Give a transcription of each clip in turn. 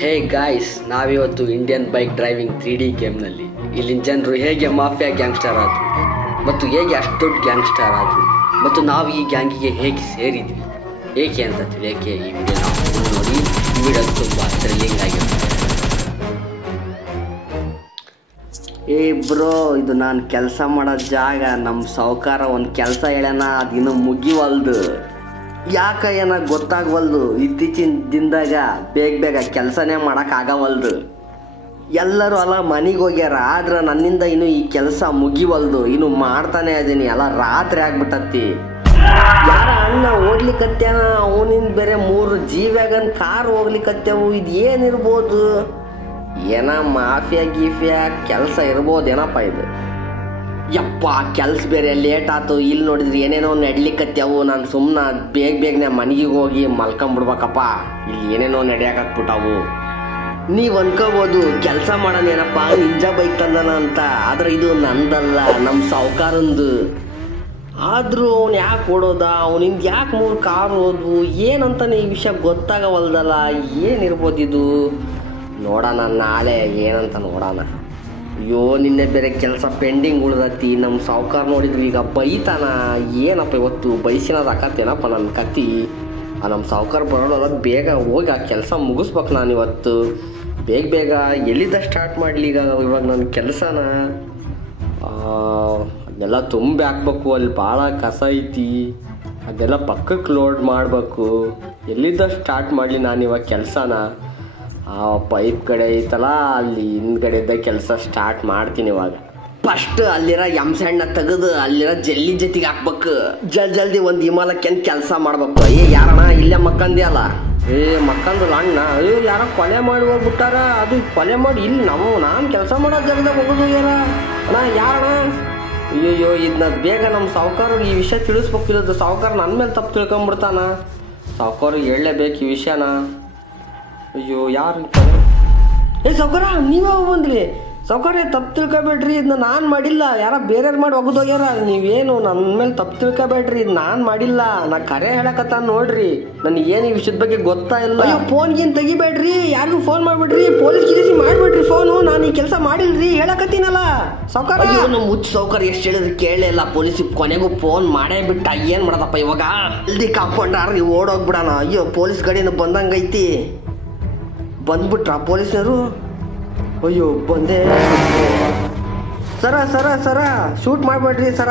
Hey guys, ನಾವಿವತ್ತು Indian bike driving 3D ಗೇಮ್ನಲ್ಲಿ ಇಲ್ಲಿನ ಜನರು ಹೇಗೆ ಮಾಫಿಯಾ ಗ್ಯಾಂಗ್ಸ್ಟರ್ ಆದರು ಮತ್ತು ಹೇಗೆ ಅಷ್ಟು ದೊಡ್ಡ ಗ್ಯಾಂಗ್ಸ್ಟರ್ ಆದರು ಮತ್ತು ನಾವು ಈ ಗ್ಯಾಂಗಿಗೆ ಹೇಗೆ ಸೇರಿದ್ವಿ ಏಕೆ ಅಂತ ತಿಳಿಯೋಕ್ಕೆ ಈ ವಿಡಿಯೋ ನಾವು ನೋಡಿ. ಈ ವಿಡಿಯೋ ತುಂಬ ಥ್ರಿಲ್ಲಿಂಗ್ ಆಗಿರುತ್ತೆ. ಏ ಬ್ರೋ, ಇದು ನಾನು ಕೆಲಸ ಮಾಡೋ ಜಾಗ. ನಮ್ಮ ಸಾಹುಕಾರ ಒಂದು ಕೆಲಸ ಹೇಳ್ಯಾನ, ಅದು ಇನ್ನೂ ಮುಗಿವಲ್ದು. ಯಾಕ ಏನ ಗೊತ್ತಾಗವಲ್ದು. ಇತ್ತೀಚಿನ ದಿನದಾಗ ಬೇಗ ಕೆಲಸನೇ ಮಾಡೋಕ್ಕಾಗವಲ್ದು. ಎಲ್ಲರೂ ಅಲ್ಲ ಮನೆಗೆ ಹೋಗ್ಯಾರ, ಆದ್ರೆ ನನ್ನಿಂದ ಇನ್ನೂ ಈ ಕೆಲಸ ಮುಗಿವಲ್ದು. ಇನ್ನು ಮಾಡ್ತಾನೆ ಅದೀನಿ, ಎಲ್ಲ ರಾತ್ರಿ ಆಗ್ಬಿಟ್ಟತ್ತಿ. ಯಾರ ಅಣ್ಣ ಓಡ್ಲಿಕ್ಕತ್ಯಾನ, ಅವನಿಂದ ಬೇರೆ 3 G-Wagon ಕಾರ್ ಹೋಗ್ಲಿಕ್ಕತ್ತೇವು. ಇದು ಏನಿರ್ಬೋದು? ಏನ ಮಾಫಿಯಾ ಗೀಫಿಯಾ ಕೆಲಸ ಇರ್ಬೋದೇನಪ್ಪ ಇದು. ಯಪ್ಪ, ಕೆಲಸ ಬೇರೆ ಲೇಟ್ ಆಯ್ತು. ಇಲ್ಲಿ ನೋಡಿದ್ರೆ ಏನೇನೋ ನಡ್ಲಿಕ್ಕತ್ತೇವು. ನಾನು ಸುಮ್ಮನೆ ಬೇಗನೆ ಮನೆಗೆ ಹೋಗಿ ಮಲ್ಕೊಂಬಿಡ್ಬೇಕಪ್ಪ. ಇಲ್ಲಿ ಏನೇನೋ ನಡೆಯಾಕತ್ಬಿಟ್ಟವು. ನೀವು ಅನ್ಕೋಬೋದು ಕೆಲಸ ಮಾಡೋಣೇನಪ್ಪ, ನಿಂಜಾ ಬೈಕ್ ತಂದನ ಅಂತ. ಆದ್ರೆ ಇದು ನಂದಲ್ಲ, ನಮ್ಮ ಸಾಹುಕಾರಂದು. ಆದರೂ ಅವ್ನು ಯಾಕೆ ಓಡೋದ, ಅವನಿಂದ ಯಾಕೆ 3 ಕಾರ್ ಹೋದ್ವು ಏನಂತಾನೆ ಈ ವಿಷಯ ಗೊತ್ತಾಗವಲ್ದಲ್ಲ. ಏನಿರ್ಬೋದು ಇದು? ನೋಡೋಣ ನಾಳೆ ಏನಂತ ನೋಡೋಣ. ಅಯ್ಯೋ, ನಿನ್ನೆ ಬೇರೆ ಕೆಲಸ ಪೆಂಡಿಂಗ್ ಉಳ್ದತಿ. ನಮ್ಮ ಸಾಹುಕಾರ ನೋಡಿದ್ರು ಈಗ ಬೈತಾನ. ಏನಪ್ಪ ಇವತ್ತು ಬೈಸಿನದು ಆಕತ್ತೇನಪ್ಪ ನನ್ನ ಕತ್ತಿ. ನಮ್ಮ ಸಾಹುಕಾರ ಬರೋಲ್ಲ, ಬೇಗ ಹೋಗಿ ಆ ಕೆಲಸ ಮುಗಿಸ್ಬೇಕು ನಾನು ಇವತ್ತು. ಬೇಗ ಎಲ್ಲಿದ್ದ ಸ್ಟಾರ್ಟ್ ಮಾಡಲಿ ಇವಾಗ ನನ್ನ ಕೆಲಸನ. ಅದೆಲ್ಲ ತುಂಬಿ ಹಾಕ್ಬೇಕು. ಅಲ್ಲಿ ಭಾಳ ಕಸ ಐತಿ, ಅದೆಲ್ಲ ಪಕ್ಕಕ್ಕೆ ಲೋಡ್ ಮಾಡಬೇಕು. ಎಲ್ಲಿದ್ದ ಸ್ಟಾರ್ಟ್ ಮಾಡಲಿ ನಾನು ಇವಾಗ ಕೆಲಸನ. ಆ ಪೈಪ್ ಕಡೆ ಐತಲ್ಲ, ಅಲ್ಲಿ ಹಿಂದ್ಗಡೆದ ಕೆಲಸ ಸ್ಟಾರ್ಟ್ ಮಾಡ್ತೀನಿ ಇವಾಗ. ಫಸ್ಟ್ ಅಲ್ಲಿರೋ ಎಮ್ಸಣ್ಣ ತೆಗೆದು ಅಲ್ಲಿರೋ ಜಲ್ಲಿ ಜೊತೆಗೆ ಹಾಕ್ಬೇಕು. ಜಲ್ದಿ ಒಂದು ಹಿಮಾಲಕ್ಕೆ ಕೆಲಸ ಮಾಡ್ಬೇಕು. ಯಾರಣ್ಣ ಇಲ್ಲೇ ಮಕ್ಕಂದಿ ಅಲ್ಲ? ಮಕ್ಕಂದಲ್ಲ ಅಣ್ಣ. ಯಾರೋ ಕೊಲೆ ಮಾಡಿ ಹೋಗ್ಬಿಟ್ಟಾರ. ಅದು ಕೊಲೆ ಮಾಡಿ ಇಲ್ಲಿ ನಾನು ಕೆಲಸ ಮಾಡೋ ಜಾಗದಾಗ ಹೋಗೋದು ಅಣ್ಣ. ಯಾರಣ್ಣ? ಅಯ್ಯೋ, ಇದನ್ನ ಬೇಗ ನಮ್ಮ ಸಾಹುಕಾರಿಗೆ ಈ ವಿಷಯ ತಿಳಿಸ್ಬೇಕು. ಇಲ್ಲದ ಸಾಹುಕಾರ ನನ್ನ ಮೇಲೆ ತಪ್ಪು ತಿಳ್ಕೊಂಬಿಡ್ತಾನ. ಸಾಹುಕಾರಿಗೆ ಹೇಳಲೇಬೇಕು ಈ ವಿಷಯನ. ಅಯ್ಯೋ, ಯಾರು? ಸಾಹುಕಾರ ನೀವೇ ಬಂದ್ರಿ? ಸಾಹುಕಾರ ತಪ್ಪು ತಿಳ್ಕೊಬೇಡ್ರಿ, ಇದನ್ನ ನಾನು ಮಾಡಿಲ್ಲ. ಯಾರ ಬೇರೆಯವ್ರು ಮಾಡಿ ಹೋಗೋದೋಗ್ಯಾರ. ನೀವೇನು ನನ್ನ ಮೇಲೆ ತಪ್ಪು ತಿಳ್ಕೊಬೇಡ್ರಿ, ಇದು ನಾನು ಮಾಡಿಲ್ಲ. ನಾ ಕರೆ ಹೇಳಕತ್ತ ನೋಡ್ರಿ. ನನಗೇನು ಈ ವಿಷಯದ ಬಗ್ಗೆ ಗೊತ್ತಾ ಇಲ್ಲ. ಅಯ್ಯೋ, ಫೋನ್ಗೇನು ತೆಗಿಬೇಡ್ರಿ, ಯಾರಿಗೂ ಫೋನ್ ಮಾಡಿಬಿಡ್ರಿ, ಪೊಲೀಸ್ ಗಿರಿಸಿ ಮಾಡಿಬಿಡ್ರಿ ಫೋನು. ನಾನು ಈ ಕೆಲಸ ಮಾಡಿಲ್ರಿ ಹೇಳಕತ್ತೀನಲ್ಲ ಸಾಹುಕಾರ. ಅಯ್ಯೋ, ನಮ್ಮ ಹುಚ್ಚ ಸಾಹುಕಾರ ಎಷ್ಟು ಹೇಳಿದ್ರು ಕೇಳಲಿಲ್ಲ. ಪೊಲೀಸಿಗೆ ಕೊನೆಗೂ ಫೋನ್ ಮಾಡೇ ಬಿಟ್ಟ. ಏನು ಮಾಡೋದಪ್ಪ ಇವಾಗ? ಜಲ್ದಿ ಕಾಂಪೌಂಡರ್ ಓಡೋಗ್ಬಿಡೋಣ. ಅಯ್ಯೋ, ಪೊಲೀಸ್ ಗಾಡಿನ ಬಂದಂಗೈತಿ. ಬಂದ್ಬಿಟ್ರ ಪೊಲೀಸರು? ಅಯ್ಯೋ, ಬಂದೆ. ಸರ ಶೂಟ್ ಮಾಡಬೇಡ್ರಿ ಸರ,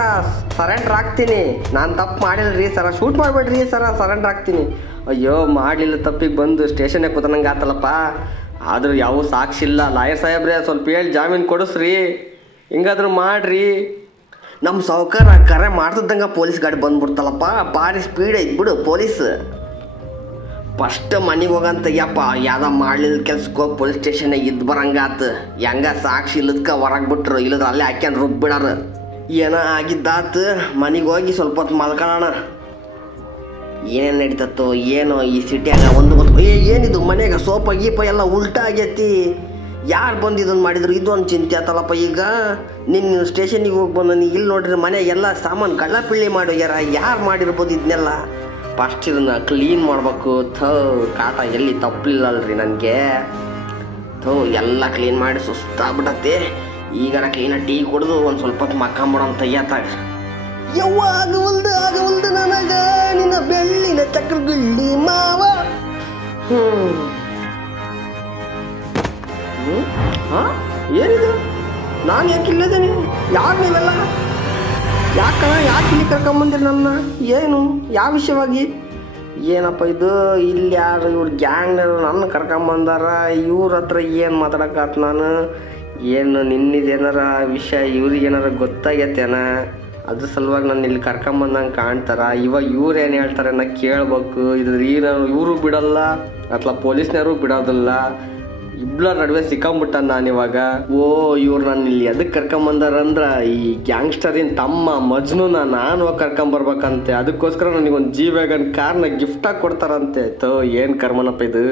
ಸರೆಂಡ್ರ್ ಆಗ್ತೀನಿ. ನಾನು ತಪ್ಪು ಮಾಡಿಲ್ರಿ ಸರ, ಶೂಟ್ ಮಾಡಬೇಡ್ರಿ ಸರ, ಸರೆಂಡ್ರ್ ಆಗ್ತೀನಿ. ಅಯ್ಯೋ, ಮಾಡಲಿಲ್ಲ ತಪ್ಪಿಗೆ ಬಂದು ಸ್ಟೇಷನ್ನೇ ಕೂತನಂಗೆ ಆತಲ್ಲಪ್ಪ. ಆದರೂ ಯಾವ ಸಾಕ್ಷಿ ಇಲ್ಲ. ಲಾಯರ್ ಸಾಹೇಬ್ರೆ ಸ್ವಲ್ಪ ಹೇಳಿ ಜಾಮೀನು ಕೊಡಿಸ್ರಿ, ಹಿಂಗಾದ್ರೂ ಮಾಡ್ರಿ. ನಮ್ಮ ಸಾಹುಕಾರ ಕರೆ ಮಾಡ್ತಿದ್ದಂಗೆ ಪೊಲೀಸ್ ಗಾಡಿ ಬಂದ್ಬಿಡ್ತಲ್ಲಪ್ಪ. ಭಾರಿ ಸ್ಪೀಡ್ ಐತೆ ಬಿಡು ಪೊಲೀಸ್. ಫಸ್ಟ್ ಮನೆಗೆ ಹೋಗಂತ ಯಪ್ಪ, ಯಾವ್ದ ಮಾಡಲಿಲ್ಲ ಕೆಲ್ಸಕ್ಕೆ ಹೋಗಿ ಪೊಲೀಸ್ ಸ್ಟೇಷನ್ನಾಗ ಇದ್ದು ಬರಂಗಾತು. ಹೆಂಗ ಸಾಕ್ಷಿ ಇಲ್ಲದಕ್ಕೆ ಹೊರಗೆ ಬಿಟ್ರು, ಇಲ್ಲದ್ರ ಅಲ್ಲೇ ಹಾಕ್ಯಂಡು ರುಬ್ಬಿಡಾರ. ಏನೋ ಆಗಿದ್ದಾತು. ಮನೆಗೆ ಹೋಗಿ ಸ್ವಲ್ಪ ಹೊತ್ತು ಮಲ್ಕೊಳ್ಳೋಣ. ಏನೇನು ನಡೀತತ್ತೋ ಏನೋ ಈ ಸಿಟಿಯಾಗ. ಒಂದು ಏನಿದು ಮನೆಯಾಗ ಸೋಪ ಗೀಪ ಎಲ್ಲ ಉಲ್ಟಾ ಆಗೈತಿ. ಯಾರು ಬಂದು ಇದನ್ನು ಮಾಡಿದ್ರು? ಇದು ಒಂದು ಚಿಂತೆ ಆತಲ್ಲಪ್ಪ ಈಗ. ನಿನ್ನ ಸ್ಟೇಷನಿಗೆ ಹೋಗಿ ಬಂದು ನೀ ಇಲ್ಲಿ ನೋಡ್ರಿ ಮನೆಯಾಗ ಎಲ್ಲ ಸಾಮಾನು ಕಳ್ಳಪಿಳ್ಳಿ ಮಾಡೋಗ್ಯಾರ. ಯಾರು ಮಾಡಿರ್ಬೋದು ಇದನ್ನೆಲ್ಲ? ಫಸ್ಟ್ ಇದನ್ನು ಕ್ಲೀನ್ ಮಾಡಬೇಕು. ಕಾಟ ಎಲ್ಲಿ ತಪ್ಪಲಿಲ್ಲಲ್ರಿ ನನಗೆ. ಎಲ್ಲ ಕ್ಲೀನ್ ಮಾಡಿ ಸುಸ್ತಾಗ್ಬಿಟ್ಟತ್ತೆ. ಈಗಾರ ಕ್ಲೀನಾಗಿ ಟೀ ಕುಡಿದು ಒಂದು ಸ್ವಲ್ಪ ಹೊತ್ತು ಮಕ್ಕಂಬಿಡೋಣ ತೆಗಿಯತ್ತಾಗ. ಯವ್ವ, ಆಗವಲ್ದು ನನಗ ನಿನ್ನ ಬೆಳ್ಳಿನ ಚಕ್ರಗಿಳ್ಳಿ ಮಾವ. ಏನಿದು? ನಾನು ಯಾಕೆ ಇಲ್ಲದೇನೆ? ಯಾರು ನೀವೆಲ್ಲ? ಯಾಕೆ ಇಲ್ಲಿ ಕರ್ಕೊಂಬಂದಿರಿ ನನ್ನ? ಏನು ಯಾವ ವಿಷಯವಾಗಿ? ಏನಪ್ಪ ಇದು? ಇಲ್ಲಿ ಯಾರು ಇವ್ರು ಗ್ಯಾಂಗ್ನರು ನನ್ನ ಕರ್ಕೊಂಬಂದಾರ? ಇವ್ರ ಹತ್ರ ಏನು ಮಾತಾಡೋಕ್ಕಾತ ನಾನು? ಏನು ನಿನ್ನಿದೇನಾರ ವಿಷಯ ಇವ್ರಿಗೇನಾರ ಗೊತ್ತಾಗೈತೇನ? ಅದ್ರ ಸಲುವಾಗಿ ನಾನು ಇಲ್ಲಿ ಕರ್ಕೊಂಬಂದಂಗೆ ಕಾಣ್ತಾರ. ಇವಾಗ ಇವ್ರು ಏನು ಹೇಳ್ತಾರೆ ನಾ ಕೇಳ್ಬೇಕು. ಇವರು ಬಿಡಲ್ಲ ಅಥವಾ ಪೊಲೀಸ್ನವರು ಬಿಡೋದಿಲ್ಲ. ಇಬ್ಬರ ನಡುವೆ ಸಿಕ್ಕೊಂಬಿಟ್ಟ ನಾನಿವಾಗ. ಇವ್ರು ನಾನು ಇಲ್ಲಿ ಎದಕ್ಕೆ ಕರ್ಕೊಂಬಂದಾರಂದ್ರೆ ಈ ಗ್ಯಾಂಗ್ಸ್ಟರಿನ ತಮ್ಮ ಮಜ್ನುನ ನಾನು ಕರ್ಕೊಂಬರ್ಬೇಕಂತೆ. ಅದಕ್ಕೋಸ್ಕರ ನನಗೊಂದು G-Wagon ಕಾರ್ನ ಗಿಫ್ಟಾಗಿ ಕೊಡ್ತಾರಂತೆ. ಏನು ಕರ್ಮನಪ್ಪ ಇದು?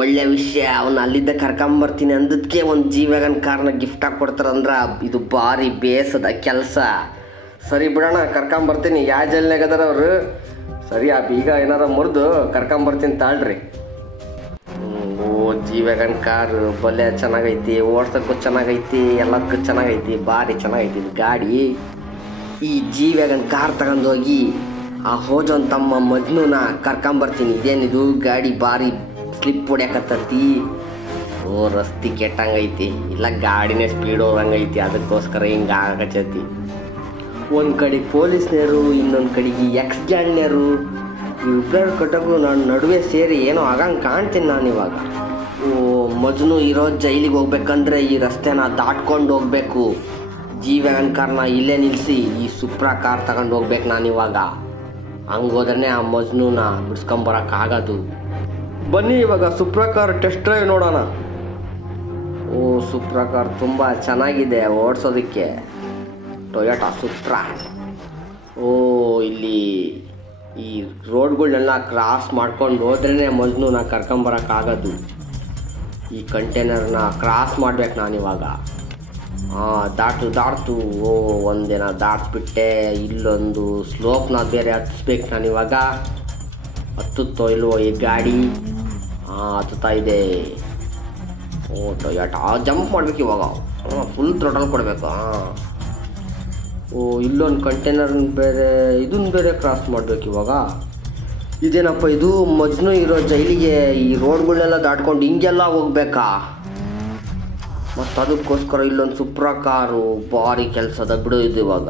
ಒಳ್ಳೆ ವಿಷಯ. ಅವನು ಅಲ್ಲಿದ್ದ ಕರ್ಕೊಂಬರ್ತೀನಿ ಅಂದದಕ್ಕೆ ಒಂದು G-Wagon ಕಾರ್ನ ಗಿಫ್ಟಾಗಿ ಕೊಡ್ತಾರಂದ್ರೆ ಇದು ಭಾರಿ ಬೇಸದ ಕೆಲಸ. ಸರಿ ಬಿಡೋಣ, ಕರ್ಕೊಂಬರ್ತೀನಿ. ಯಾವ ಜೈಲ್ನಾಗ ಅದಾರ ಅವರು? ಸರಿ, ಆ ಬೀಗ ಏನಾರ ಮುರಿದು ಕರ್ಕೊಂಬರ್ತೀನಿ ತಾಳ್ರಿ. ವ್ಯಾಗನ್ ಕಾರು ಬಲೆ ಚೆನ್ನಾಗೈತಿ, ಓಡ್ಸೋಕ್ಕೂ ಚೆನ್ನಾಗೈತಿ, ಎಲ್ಲದಕ್ಕೂ ಚೆನ್ನಾಗೈತಿ, ಭಾರಿ ಚೆನ್ನಾಗೈತಿ ಇದು ಗಾಡಿ. ಈ ಜಿ ವ್ಯಾಗನ್ ಕಾರ್ ತಗೊಂಡೋಗಿ ಆ ಹೋಜೋನ್ ತಮ್ಮ ಮಜ್ನುನ ಕರ್ಕೊಂಬರ್ತೀನಿ. ಇದೇನಿದು ಗಾಡಿ ಭಾರಿ ಸ್ಲಿಪ್ ಹೊಡ್ಯಾಕತ್ತತಿ. ಓ ರಸ್ತೆ ಕೆಟ್ಟಂಗೈತಿ, ಇಲ್ಲ ಗಾಡಿನೇ ಸ್ಪೀಡ್ ಹೋಗಂಗೈತಿ, ಅದಕ್ಕೋಸ್ಕರ ಹಿಂಗೆ ಆಗಚ್ಚತಿ. ಒಂದು ಕಡೆಗೆ ಪೊಲೀಸ್ನರು, ಇನ್ನೊಂದು ಕಡೆಗೆ ಎಕ್ಸ್ ಗ್ಯಾಂಗ್ನರು, ಇಬ್ಬರ ಕಟ್ಟಗೂ ನಾನು ನಡುವೆ ಸೇರಿ ಏನೋ ಆಗಂಗೆ ಕಾಣ್ತೀನಿ ನಾನು ಇವಾಗ. ಓ ಮಜ್ನು ಇರೋ ಜೈಲಿಗೆ ಹೋಗ್ಬೇಕಂದ್ರೆ ಈ ರಸ್ತೆನ ದಾಟ್ಕೊಂಡು ಹೋಗ್ಬೇಕು. ಜಿ ವ್ಯಾಗನ್ ಕಾರ್ನ ಇಲ್ಲೇ ನಿಲ್ಲಿಸಿ ಈ ಸುಪ್ರಾ ಕಾರ್ ತಗೊಂಡು ಹೋಗ್ಬೇಕು ನಾನು ಇವಾಗ. ಹಂಗೆ ಹೋದ್ರೆ ಆ ಮಜ್ನುನ ಬಿಡ್ಸ್ಕೊಂಬರೋಕ್ಕಾಗೋದು. ಬನ್ನಿ ಇವಾಗ ಸುಪ್ರಾ ಕಾರ್ ಟೆಸ್ಟ್ ಡ್ರೈವ್ ನೋಡೋಣ. ಓ ಸುಪ್ರಾ ಕಾರ್ ತುಂಬ ಚೆನ್ನಾಗಿದೆ ಓಡಿಸೋದಕ್ಕೆ, ಟೊಯೋಟಾ ಸುಪ್ರಾ. ಓ ಇಲ್ಲಿ ಈ ರೋಡ್ಗಳನ್ನೆಲ್ಲ ಕ್ರಾಸ್ ಮಾಡ್ಕೊಂಡು ಹೋದ್ರೇ ಮಜ್ನುನ ಕರ್ಕೊಂಬರೋಕ್ಕಾಗೋದು. ಈ ಕಂಟೈನರ್ನ ಕ್ರಾಸ್ ಮಾಡ್ಬೇಕು ನಾನಿವಾಗ. ದಾಟ್ತು ಓ ಒಂದಿನ ದಾಟ್ಬಿಟ್ಟೆ. ಇಲ್ಲೊಂದು ಸ್ಲೋಪ್ನ ಬೇರೆ ಹತ್ತಿಸ್ಬೇಕು ನಾನಿವಾಗ. ಹತ್ತುತ್ತೋ ಇಲ್ವೋ ಈ ಗಾಡಿ? ಹತ್ತುತ್ತಾ ಇದೆ. ಓ ಟೊಯೋಟಾ ಜಂಪ್ ಮಾಡ್ಬೇಕು ಇವಾಗ, ಫುಲ್ ಥ್ರೋಟಲ್ ಕೊಡಬೇಕು. ಓ ಇಲ್ಲೊಂದು ಕಂಟೈನರ್ನ ಬೇರೆ, ಇದನ್ನ ಬೇರೆ ಕ್ರಾಸ್ ಮಾಡ್ಬೇಕು ಇವಾಗ. ಇದೇನಪ್ಪ ಇದು, ಮಜ್ನು ಇರೋ ಜೈಲಿಗೆ ಈ ರೋಡ್ಗಳನ್ನೆಲ್ಲ ದಾಟ್ಕೊಂಡು ಹಿಂಗೆಲ್ಲ ಹೋಗ್ಬೇಕಾ? ಮತ್ತು ಅದಕ್ಕೋಸ್ಕರ ಇಲ್ಲೊಂದು ಸುಪ್ರಾ ಕಾರು ಭಾರಿ ಕೆಲಸದ ಬಿಡು ಇದು ಇವಾಗ.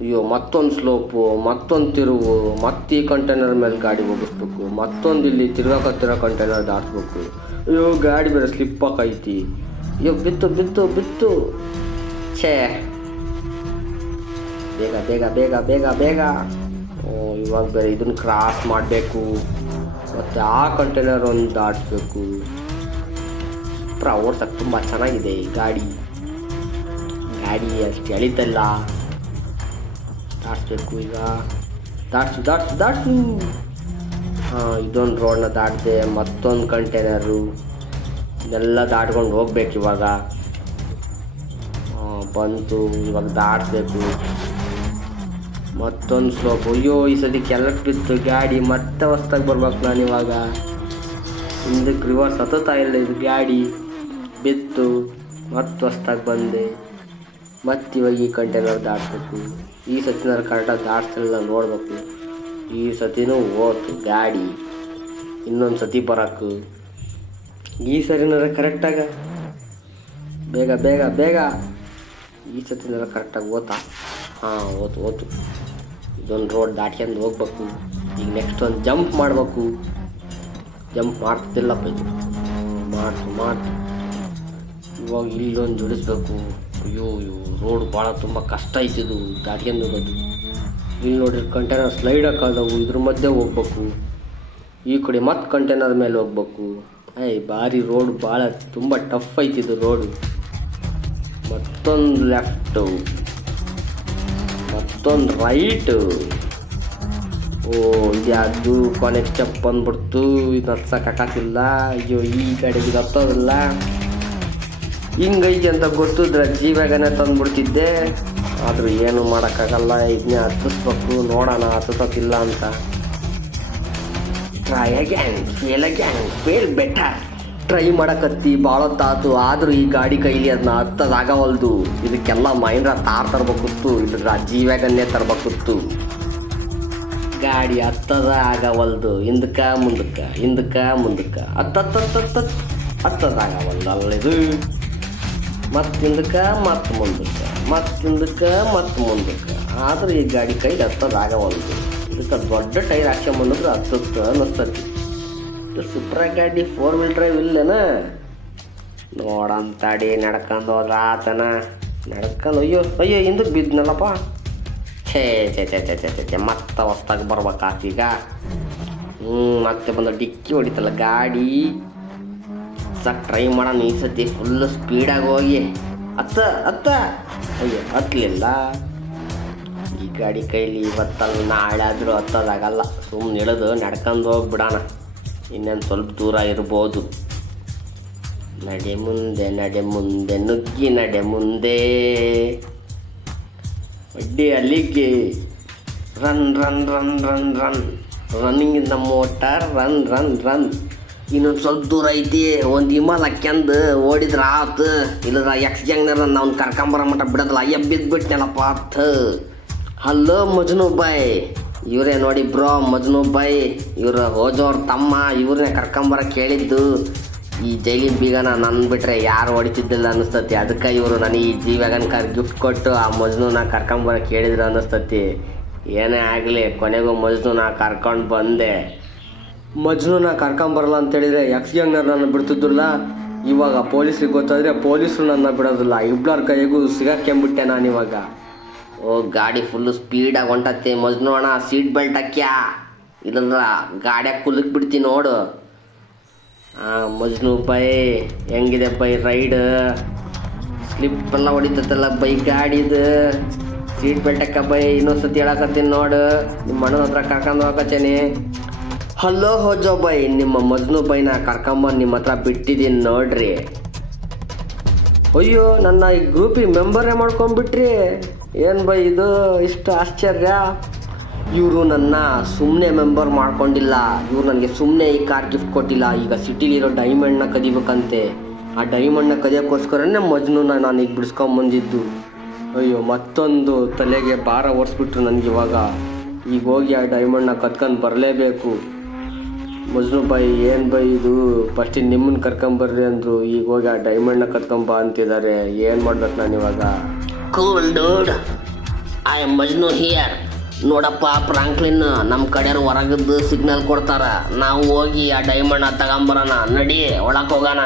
ಅಯ್ಯೋ ಮತ್ತೊಂದು ಸ್ಲೋಪು, ಮತ್ತೊಂದು ತಿರುವು, ಮತ್ತೆ ಈ ಕಂಟೈನರ್ ಮೇಲೆ ಗಾಡಿ ಹೋಗಿಸ್ಬೇಕು, ಮತ್ತೊಂದು ಇಲ್ಲಿ ತಿರ್ಗಾಕತ್ತಿರೋ ಕಂಟೈನರ್ ದಾಟ್ಬೇಕು. ಅಯ್ಯೋ ಗಾಡಿ ಬೇರೆ ಸ್ಲಿಪ್ ಹಾಕೈತಿ. ಅಯ್ಯೋ ಬಿತ್ತು ಛೇ. ಬೇಗ ಬೇಗ ಬೇಗ ಬೇಗ ಬೇಗ. ಇವಾಗ ಬೇರೆ ಇದನ್ನು ಕ್ರಾಸ್ ಮಾಡಬೇಕು, ಮತ್ತು ಆ ಕಂಟೈನರ್ ಒಂದು ದಾಟಿಸ್ಬೇಕು. ಓಡ್ಸಕ್ಕೆ ತುಂಬ ಚೆನ್ನಾಗಿದೆ ಈ ಗಾಡಿ ಅಷ್ಟು ಎಳಿತಲ್ಲ. ದಾಟಿಸ್ಬೇಕು ಈಗ, ದಾಟ್ಸು. ಇದೊಂದು ರೋಡ್ನ ದಾಟಿದೆ, ಮತ್ತೊಂದು ಕಂಟೈನರು, ಇದೆಲ್ಲ ದಾಟ್ಕೊಂಡು ಹೋಗ್ಬೇಕು ಇವಾಗ. ಬಂತು, ಇವಾಗ ದಾಟಿಸ್ಬೇಕು. ಮತ್ತೊಂದು ಸ್ಲೋಪ್. ಅಯ್ಯೋ ಈ ಸತಿ ಕೆಳಕ್ಕೆ ಬಿತ್ತು ಗಾಡಿ, ಮತ್ತೆ ಹೊಸ್ದಾಗಿ ಬರ್ಬೇಕು ನಾನು ಇವಾಗ. ಹಿಂದಕ್ಕೆ ರಿವರ್ಸ್ ಹತ್ತುತ್ತಾ ಇಲ್ಲ ಇದು ಗಾಡಿ, ಬಿತ್ತು, ಮತ್ತೆ ಹೊಸ್ದಾಗಿ ಬಂದೆ. ಮತ್ತಿವಾಗ ಈ ಕಂಟೈನರ್ ದಾಟ್ಬೇಕು. ಈ ಸತಿನಾರು ಕರೆಕ್ಟಾಗಿ ದಾಟ್ಸಲ್ಲ ನೋಡ್ಬೇಕು. ಈ ಸತಿನೂ ಹೋತು ಗಾಡಿ, ಇನ್ನೊಂದು ಸತಿ ಬರೋಕು. ಈ ಸರಿನಾರ ಕರೆಕ್ಟಾಗ ಬೇಗ ಬೇಗ ಬೇಗ. ಈ ಸತಿನಾರ ಕರೆಕ್ಟಾಗಿ ಓತಾ. ಓತು. ಇದೊಂದು ರೋಡ್ ದಾಟ್ಕೊಂಡು ಹೋಗ್ಬೇಕು. ಈಗ ನೆಕ್ಸ್ಟ್ ಒಂದು ಜಂಪ್ ಮಾಡಬೇಕು. ಜಂಪ್ ಮಾಡ್ತಿಲ್ಲಪ್ಪ ಇದು, ಮಾಡ್ತು. ಇವಾಗ ಇಲ್ಲೊಂದು ಜೋಡಿಸ್ಬೇಕು. ಅಯ್ಯೋ ರೋಡ್ ಭಾಳ ತುಂಬ ಕಷ್ಟ ಐತಿದು ದಾಟ್ಕೊಂಡು ಹೋಗೋದು. ಇಲ್ಲಿ ನೋಡ್ರಿ ಕಂಟೈನರ್ ಸ್ಲೈಡ್ ಹಾಕೋದವು, ಇದ್ರ ಮಧ್ಯೆ ಹೋಗ್ಬೇಕು. ಈ ಕಡೆ ಮತ್ತೆ ಕಂಟೈನರ್ ಮೇಲೆ ಹೋಗ್ಬೇಕು. ಭಾರಿ ರೋಡ್ ಭಾಳ ತುಂಬ ಟಫ್ ಐತಿದು ರೋಡು. ಮತ್ತೊಂದು ಲೆಫ್ಟು, ಮತ್ತೊಂದು ರೈಟು. ಓ ಇದ್ಯಾವುದು ಕೊನೆಗೆ ಸ್ಟೆಪ್ ಬಂದ್ಬಿಡ್ತು. ಇದು ಹತ್ಸಕ್ಕಾಗತ್ತಿಲ್ಲ. ಅಯ್ಯೋ ಈ ಗಾಡಿಗೆ ಇದು ಹತ್ತೋದಿಲ್ಲ. ಹಿಂಗೈತಿ ಅಂತ ಗೊತ್ತಿದ್ರೆ ಜಿ ವ್ಯಾಗನೇ ತಂದುಬಿಡ್ತಿದ್ದೆ. ಆದರೂ ಏನು ಮಾಡೋಕ್ಕಾಗಲ್ಲ, ಇದನ್ನೇ ಹತ್ತಿಸ್ಬೇಕು. ನೋಡೋಣ ಹತ್ತೋತಿಲ್ಲ ಅಂತ. Try again, fail better. Try ಮಾಡಕತ್ತಿ ಭಾಳ ಹೊತ್ತಾತು, ಆದರೂ ಈ ಗಾಡಿ ಕೈಲಿ ಅದನ್ನ ಹತ್ತದಾಗವಲ್ದು. ಇದಕ್ಕೆಲ್ಲ ಮಹೀಂದ್ರ ತಾರ್ ತರ್ಬೇಕಿತ್ತು, ಇದ್ರ ಜಿ ವ್ಯಾಗನ್ನೇ ತರ್ಬೇಕಿತ್ತು. ಗಾಡಿ ಹತ್ತದ ಆಗವಲ್ದು, ಹಿಂದಕ್ಕೆ ಮುಂದಕ್ಕೆ ಹತ್ತದಾಗವಲ್ದು ಅಲ್ಲಿದು. ಹಿಂದಕ್ಕೆ ಮುಂದಕ್ಕೆ ಆದ್ರೆ ಈ ಗಾಡಿ ಕೈಲಿ ಹತ್ತದಾಗವಲ್ದು. ಇದಕ್ಕೆ ದೊಡ್ಡ ಟೈರ್ ಹಾಕ್ಕೊಂಬಂದ್ರೆ ಹತ್ತುತ್ತೆ ಅನ್ನಿಸ್ತತಿ. ಸುಪ್ರಾ ಗಾಡಿ 4 ವೀಲ್ ಡ್ರೈವ್ ಇಲ್ಲೇನ? ನೋಡಂತಾಡಿ ನಡ್ಕೊಂಡು ಹೋದ್ರ ಆತನ. ನಡ್ಕೊಂಡು ಅಯ್ಯೋ ಹಿಂದಕ್ಕೆ ಬಿದ್ನಲ್ಲಪ್ಪ. ಛೇ ಮತ್ತೆ ಹೊಸ್ದಾಗಿ ಬರ್ಬೇಕಾತೀಗ. ಮತ್ತೆ ಬಂದು ಡಿಕ್ಕಿ ಹೊಡಿತಲ್ಲ ಗಾಡಿ. ಟ್ರೈ ಮಾಡೋಣ ಈ ಸತಿ ಫುಲ್ಲು ಸ್ಪೀಡಾಗಿ ಹೋಗಿ. ಅಯ್ಯೋ ಹತ್ತಲಿಲ್ಲ. ಈ ಗಾಡಿ ಕೈಲಿ ಇವತ್ತಲ್ಲ ನಾಳೆ ಆದರೂ ಹತ್ತೋದಾಗಲ್ಲ. ಸುಮ್ಮನೆ ಇಳಿದು ನಡ್ಕೊಂಡು ಹೋಗ್ಬಿಡೋಣ. ಇನ್ನೇನು ಸ್ವಲ್ಪ ದೂರ ಇರ್ಬೋದು. ನಡೆ ಮುಂದೆ ನುಗ್ಗಿ ನಡೆ ಮುಂದೆ. ಅಡ್ಡಿ ಅಲ್ಲಿಗೆ run running in the motor run. ಇನ್ನೊಂದು ಸ್ವಲ್ಪ ದೂರ ಐತಿ, ಒಂದು ಹಿಮಾಲ ಕೆಂದು ಓಡಿದ್ರ ಆತು, ಇಲ್ಲದ ಎಕ್ಸ್ ಗ್ಯಾಂಗ್ನರ ನಾವು ಕರ್ಕೊಂಬರ ಮಟ್ಟ ಬಿಡೋದಿಲ್ಲ. ಬಿದ್ದುಬಿಟ್ನಲ್ಲಪ್ಪ ಅರ್ಥ. ಹಲೋ ಮಜ್ನು ಬಾಯ್, ಇವರೇ ನೋಡಿ ಬ್ರೋ ಮಜ್ನು ಬಾಯ್, ಇವ್ರು ಹೋಜೋರ್ ತಮ್ಮ, ಇವ್ರನ್ನೇ ಕರ್ಕೊಂಬರ ಕೇಳಿದ್ದು. ಈ ಜೈಲಿನ ಬೀಗನ ನನ್ನ ಬಿಟ್ರೆ ಯಾರು ಹೊಡಿತಿದ್ದಿಲ್ಲ ಅನ್ನಿಸ್ತತಿ. ಅದಕ್ಕೆ ಇವರು ನನಗೆ ಈ ಜಿ ವ್ಯಾಗನ್ ಕಾರ್ ಗಿಫ್ಟ್ ಕೊಟ್ಟು ಆ ಮಜ್ನುನ ಕರ್ಕೊಂಬರ ಕೇಳಿದ್ರು ಅನ್ನಿಸ್ತತಿ. ಏನೇ ಆಗಲಿ ಕೊನೆಗೂ ಮಜ್ನುನ ಕರ್ಕೊಂಡು ಬಂದೆ. ಮಜ್ನುನ ಕರ್ಕೊಂಬರಲ್ಲ ಅಂತೇಳಿದರೆ ಎಕ್ಸ್ ಗ್ಯಾಂಗ್ನರ್ ನನ್ನ ಬಿಡ್ತಿದ್ದಿಲ್ಲ. ಇವಾಗ ಪೊಲೀಸ್ರಿಗೆ ಗೊತ್ತಾದರೆ ಪೊಲೀಸರು ನನ್ನ ಬಿಡೋದಿಲ್ಲ. ಇಬ್ಬರ ಕೈಗೂ ಸಿಗಾಕ್ಕೊಂಬಿಟ್ಟೆ ನಾನಿವಾಗ. ಓ ಗಾಡಿ ಫುಲ್ಲು ಸ್ಪೀಡಾಗಿ ಹೊಂಟತ್ತೆ. ಮಜ್ನು ಅಣ್ಣ ಸೀಟ್ ಬೆಲ್ಟ್ ಹಾಕ್ಯಾ, ಇಲ್ಲಂದ್ರ ಗಾಡಿಯಾಗ ಕುಲಕ್ ಬಿಡ್ತೀನಿ ನೋಡು. ಮಜ್ನು ಬೈ ಹೆಂಗಿದೆ ಬೈ ರೈಡ್? ಸ್ಲಿಪ್ ಎಲ್ಲ ಹೊಡಿತತ್ತಲ್ಲ ಬೈ ಗಾಡಿದು. ಸೀಟ್ ಬೆಲ್ಟ್ ಹಾಕ ಬೈ, ಇನ್ನೊಂದ್ಸತಿ ಹೇಳಕತ್ತೀನಿ ನೋಡು. ನಿಮ್ಮ ಅಣ್ಣನ ಹತ್ರ ಕರ್ಕೊಂಡು ಹೋಗತ್ತೇನೆ. ಹಲೋ ಹೋಜೋ ಬೈ, ನಿಮ್ಮ ಮಜ್ನು ಬೈನ ಕರ್ಕೊಂಬಂದು ನಿಮ್ಮ ಹತ್ರ ಬಿಟ್ಟಿದ್ದೀನಿ ನೋಡ್ರಿ. ಅಯ್ಯೋ ನನ್ನ ಈ ಗ್ರೂಪಿಗೆ ಮೆಂಬರೇ ಮಾಡ್ಕೊಂಡ್ಬಿಟ್ರಿ. ಏನು ಬೈ ಇದು ಇಷ್ಟು ಆಶ್ಚರ್ಯ? ಇವರು ನನ್ನ ಸುಮ್ಮನೆ ಮೆಂಬರ್ ಮಾಡ್ಕೊಂಡಿಲ್ಲ, ಇವ್ರು ನನಗೆ ಸುಮ್ಮನೆ ಈ ಕಾರ್ ಗಿಫ್ಟ್ ಕೊಟ್ಟಿಲ್ಲ. ಈಗ ಸಿಟಿಲಿರೋ ಡೈಮಂಡ್ನ ಕದಿಬೇಕಂತೆ. ಆ ಡೈಮಂಡ್ನ ಕದಿಯೋಕ್ಕೋಸ್ಕರನೇ ಮಜ್ನುನ ನಾನು ಈಗ ಬಿಡಿಸ್ಕೊಂಬಂದಿದ್ದು. ಅಯ್ಯೋ ಮತ್ತೊಂದು ತಲೆಗೆ ಭಾರ ಓಡಿಸ್ಬಿಟ್ರು ನನಗಿವಾಗ. ಈಗ ಹೋಗಿ ಆ ಡೈಮಂಡ್ನ ಕದ್ಕೊಂಡು ಬರಲೇಬೇಕು. ಮಜ್ನು ಬೈ ಏನು ಬೈ ಇದು? ಫಸ್ಟಿಗೆ ನಿಮ್ಮನ್ನು ಕರ್ಕೊಂಬರ್ರಿ ಅಂದರು, ಈಗ ಹೋಗಿ ಆ ಡೈಮಂಡ್ನ ಕರ್ಕೊಂಬ ಅಂತಿದ್ದಾರೆ. ಏನು ಮಾಡ್ಬೇಕು ನಾನು ಇವಾಗ? Cool dude, I am Majnu here. ನೋಡಪ್ಪ ಫ್ರಾಂಕ್ಲಿನ್, ನಮ್ಮ ಕಡೆಯವ್ರು ಹೊರಗದ್ದು ಸಿಗ್ನಲ್ ಕೊಡ್ತಾರ, ನಾವು ಹೋಗಿ ಆ ಡೈಮಂಡ್ನ ತಗೊಂಬರೋಣ. ನಡಿ ಒಳಗೆ ಹೋಗೋಣ.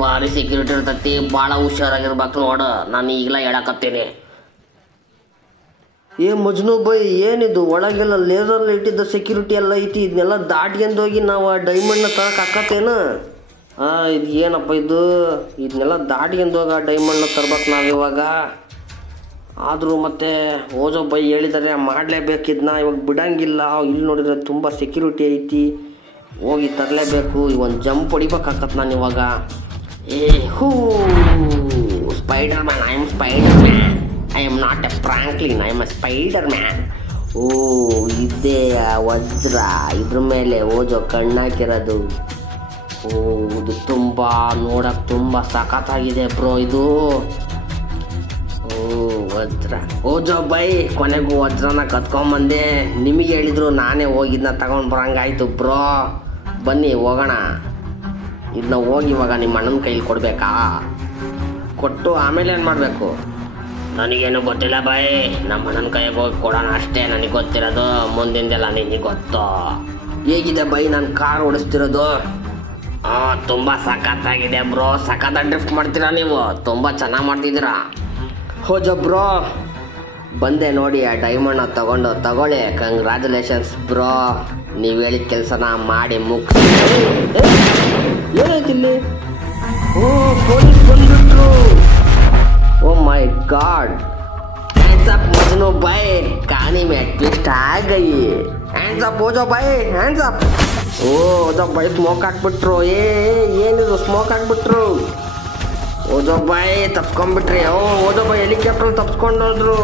ಭಾರಿ ಸೆಕ್ಯೂರಿಟಿ ಇರ್ತೈತಿ, ಭಾಳ ಹುಷಾರಾಗಿರ್ಬೇಕು ನೋಡು. ನಾನು ಈಗಲೇ ಹೇಳಕತ್ತೀನಿ. ಮಜ್ನು ಬೈ ಏನಿದು? ಒಳಗೆಲ್ಲ ಲೇಸರ್ ಇಟ್ಟಿದ್ದ ಸೆಕ್ಯೂರಿಟಿ ಎಲ್ಲ ಐತಿ. ಇದನ್ನೆಲ್ಲ ದಾಟ್ಕೊಂಡೋಗಿ ನಾವು ಆ ಡೈಮಂಡ್ನ ತರಕಾಕತ್ತೇನು? ಇದು ಏನಪ್ಪ ಇದು? ಇದನ್ನೆಲ್ಲ ದಾಟ್ಕೊಂಡೋಗಿ ಆ ಡೈಮಂಡ್ನ ತರ್ಬೇಕು ನಾವಿವಾಗ. ಆದರೂ ಮತ್ತೆ ಓಜೋ ಬೈ ಹೇಳಿದರೆ ಮಾಡಲೇಬೇಕಿದ್ನ, ಇವಾಗ ಬಿಡಂಗಿಲ್ಲ. ಇಲ್ಲಿ ನೋಡಿದರೆ ತುಂಬ ಸೆಕ್ಯೂರಿಟಿ ಐತಿ, ಹೋಗಿ ತರಲೇಬೇಕು. ಒಂದು ಜಂಪ್ ಹೊಡಿಬೇಕಾಕತ್ ನಾನು ಇವಾಗ. Spider man, I am spider man. I am not A Franklin, I am A spider man. ಇದೇ ವಜ್ರ, ಇದ್ರ ಮೇಲೆ ಓಜೋ ಕಣ್ಣಾಕಿರೋದು. ಇದು ತುಂಬ ನೋಡಕ್ಕೆ ತುಂಬ ಸಖತ್ತಾಗಿದೆ ಬ್ರೋ ಇದು. ವಜ್ರ. ಓಜೋ ಬೈ ಕೊನೆಗೂ ವಜ್ರನ ಕತ್ಕೊಂಬಂದೆ. ನಿಮಗೆ ಹೇಳಿದ್ರು ನಾನೇ ಹೋಗಿದ್ನ ತಗೊಂಡು ಬರಂಗಾಯ್ತು ಬ್ರೋ. ಬನ್ನಿ ಹೋಗೋಣ. ಇದನ್ನ ಹೋಗಿ ಇವಾಗ ನಿಮ್ಮ ಅಣ್ಣನ ಕೈಲಿ ಕೊಡಬೇಕಾ? ಕೊಟ್ಟು ಆಮೇಲೆ ಏನು ಮಾಡಬೇಕು? ನನಗೇನು ಗೊತ್ತಿಲ್ಲ ಬೈ. ನಮ್ಮ ಅಣ್ಣನ ಕೈಗೆ ಹೋಗಿ ಕೊಡೋಣ ಅಷ್ಟೇ ನನಗೆ ಗೊತ್ತಿರೋದು. ಮುಂದಿಂದೆಲ್ಲ ನಿನಗೆ ಗೊತ್ತು. ಹೇಗಿದೆ ಬೈ ನಾನು ಕಾರ್ ಓಡಿಸ್ತಿರೋದು? ತುಂಬ ಸಖತ್ತಾಗಿದೆ ಬ್ರೋ. ಸಖತ್ತಾಗಿ ಡ್ರಿಫ್ಟ್ ಮಾಡ್ತೀರಾ ನೀವು, ತುಂಬ ಚೆನ್ನಾಗಿ ಮಾಡ್ತಿದ್ದೀರಾ. ಹೋಜೋ ಬ್ರೋ ಬಂದೆ ನೋಡಿ ಆ ಡೈಮಂಡ್ನ ತಗೊಳ್ಳಿ. ಕಂಗ್ರ್ಯಾಚುಲೇಷನ್ಸ್ ಬ್ರೋ, ನೀವು ಹೇಳಿದ ಕೆಲಸನ ಮಾಡಿ ಮುಗಿಸಿ. ಏನಾಯ್ತಿಲ್ಲಿ? ಪೊಲೀಸ್ ಬಂದ್ಬಿಟ್ರು. Oh my god. Hands up Majnu ಬೈ, ಕಹಾನಿ ಮೇ ಟ್ವಿಸ್ಟ್ ಆ ಗಯಿ. ಹ್ಯಾಂಡ್ಸ್ ಅಪ್ ಓಜೋ ಬೈ, ಹ್ಯಾಂಡ್ಸ್ ಅಪ್. ಓಜೋ ಬೈ ಸ್ಮೋಕ್ ಹಾಕ್ಬಿಟ್ರು. ಏನಿದು ಸ್ಮೋಕ್ ಹಾಕ್ಬಿಟ್ರು? ಓಜೋ ಬೈ ತಪ್ಸ್ಕೊಂಡ್ಬಿಟ್ರಿ. ಓಜೋ ಬೈ ಹೆಲಿಕಾಪ್ಟರ್ ತಪ್ಸ್ಕೊಂಡೋದ್ರು.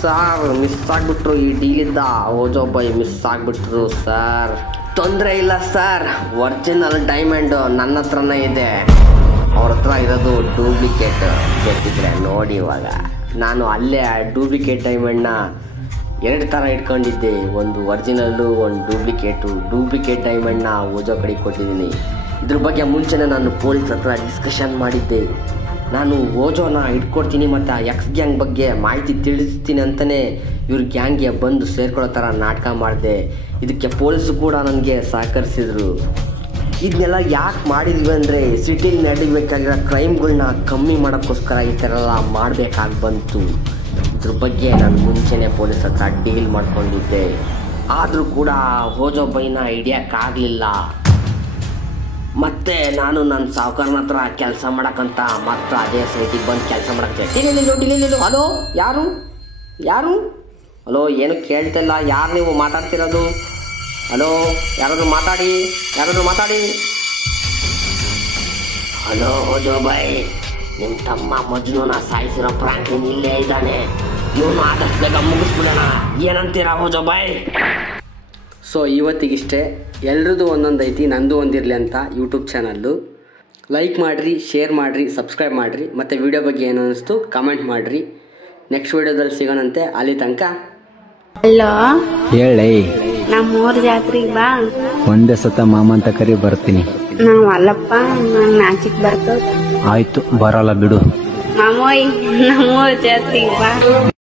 ಸರ್ ಮಿಸ್ ಆಗಿಬಿಟ್ರು ಈ ಡೀಲಿದ್ದ. ಓಜೋ ಬೈ ಮಿಸ್ ಆಗಿಬಿಟ್ರು ಸರ್. ತೊಂದರೆ ಇಲ್ಲ ಸರ್, ಒರಿಜಿನಲ್ ಡೈಮಂಡು ನನ್ನ ಹತ್ರನೇ ಇದೆ. ಅವ್ರ ಹತ್ರ ಇರೋದು ಡೂಪ್ಲಿಕೇಟ್. ಬೇಕಿದ್ರೆ ನೋಡಿ ಇವಾಗ. ನಾನು ಅಲ್ಲೇ ಆ ಡೂಪ್ಲಿಕೇಟ್ ಡೈಮಂಡ್ನ 2 ಥರ ಇಟ್ಕೊಂಡಿದ್ದೆ, ಒಂದು ಒರಿಜಿನಲ್ಲು, ಒಂದು ಡೂಪ್ಲಿಕೇಟು. ಡೂಪ್ಲಿಕೇಟ್ ಡೈಮಂಡ್ನ ಓಜೋ ಕಡೆಗೆ ಕೊಟ್ಟಿದ್ದೀನಿ. ಇದ್ರ ಬಗ್ಗೆ ಮುಂಚೆನೇ ನಾನು ಪೊಲೀಸ್ ಹತ್ರ ಡಿಸ್ಕಷನ್ ಮಾಡಿದ್ದೆ. ನಾನು ಓಜೋನ ಇಟ್ಕೊಡ್ತೀನಿ ಮತ್ತು ಆ ಎಕ್ಸ್ ಗ್ಯಾಂಗ್ ಬಗ್ಗೆ ಮಾಹಿತಿ ತಿಳಿಸ್ತೀನಿ ಅಂತಲೇ ಇವ್ರ ಗ್ಯಾಂಗ್ಗೆ ಬಂದು ಸೇರ್ಕೊಳ್ಳೋ ಥರ ನಾಟಕ ಮಾಡಿದೆ. ಇದಕ್ಕೆ ಪೊಲೀಸು ಕೂಡ ನನಗೆ ಸಹಕರಿಸಿದರು. ಇದನ್ನೆಲ್ಲ ಯಾಕೆ ಮಾಡಿದ್ವಿ ಅಂದರೆ ಸಿಟಿಲಿ ನಡಿಬೇಕಾಗಿರೋ ಕ್ರೈಮ್ಗಳನ್ನ ಕಮ್ಮಿ ಮಾಡೋಕ್ಕೋಸ್ಕರ ಈ ಥರ ಎಲ್ಲ ಮಾಡಬೇಕಾಗಿ ಬಂತು. ಇದ್ರ ಬಗ್ಗೆ ನಾನು ಮುಂಚೆನೇ ಪೊಲೀಸ್ ಹತ್ರ ಡೀಲ್ ಮಾಡ್ಕೊಂಡಿದ್ದೆ. ಆದರೂ ಕೂಡ ಓಜೋ ಬೈನ ಹಿಡಿಯೋಕ್ಕಾಗಲಿಲ್ಲ. ಮತ್ತೆ ನಾನು ನನ್ನ ಸಾವುಕಾರನ ಹತ್ರ ಕೆಲಸ ಮಾಡೋಕ್ಕಂತ ಮತ್ತೆ ಅದೇ ಸೈಟಿಗೆ ಬಂದು ಕೆಲಸ ಮಾಡೋಕ್ಕೆ. ಡಿಲಿಲಿಲು. ಹಲೋ ಯಾರು? ಹಲೋ ಏನು ಕೇಳ್ತಿಲ್ಲ. ಯಾರು ನೀವು ಮಾತಾಡ್ತಿರೋದು? ಹಲೋ ಯಾರಾದರೂ ಮಾತಾಡಿ. ಹಲೋ ಓಜೋ ಬೈ, ನಿಮ್ಮ ತಮ್ಮ ಮಜ್ನುನ ಸಾಯಿಸಿರೋ ಫ್ರಾಂಕ್ಲಿನ್ ಇಲ್ಲೇ ಇದ್ದಾನೆ. ಇವನು ಆದಷ್ಟು ಬೇಗ ಮುಗಿಸ್ಬಿಡೋಣ. ಏನಂತೀರಾ ಓಜೋ ಬೈ? ಸೊ ಇವತ್ತಿಗಿಷ್ಟೇ. ಎಲ್ರದ್ದು ಒಂದೊಂದು ಐತಿ, ನಂದು ಒಂದಿರಲಿ ಅಂತ ಯೂಟ್ಯೂಬ್ ಚಾನಲ್ಲು. ಲೈಕ್ ಮಾಡಿರಿ, ಶೇರ್ ಮಾಡಿರಿ, ಸಬ್ಸ್ಕ್ರೈಬ್ ಮಾಡಿರಿ. ಮತ್ತು ವಿಡಿಯೋ ಬಗ್ಗೆ ಏನು ಅನ್ನಿಸ್ತು ಕಮೆಂಟ್ ಮಾಡಿರಿ. ನೆಕ್ಸ್ಟ್ ವಿಡಿಯೋದಲ್ಲಿ ಸಿಗೋಣಂತೆ. ಅಲ್ಲಿ ತನಕ ಹಲೋ ಹೇಳಿ. ನಮ್ಮೂರ್ ಜಾತ್ರೆಗೆ ಬಾ. ಒಂದೇ ಸತ ಮಾಮ ಅಂತ ಕರಿ ಬರ್ತೀನಿ. ನಾವ್ ಅಲ್ಲಪ್ಪ, ನಂಗ್ ನಾಚಿಕ್ ಬರ್ತದ. ಆಯ್ತು, ಬರಲ್ಲ ಬಿಡು. ಮಾಮೋಯ್ ನಮ್ಮೂರ್ ಜಾತ್ರೆಗೆ ಬಾ.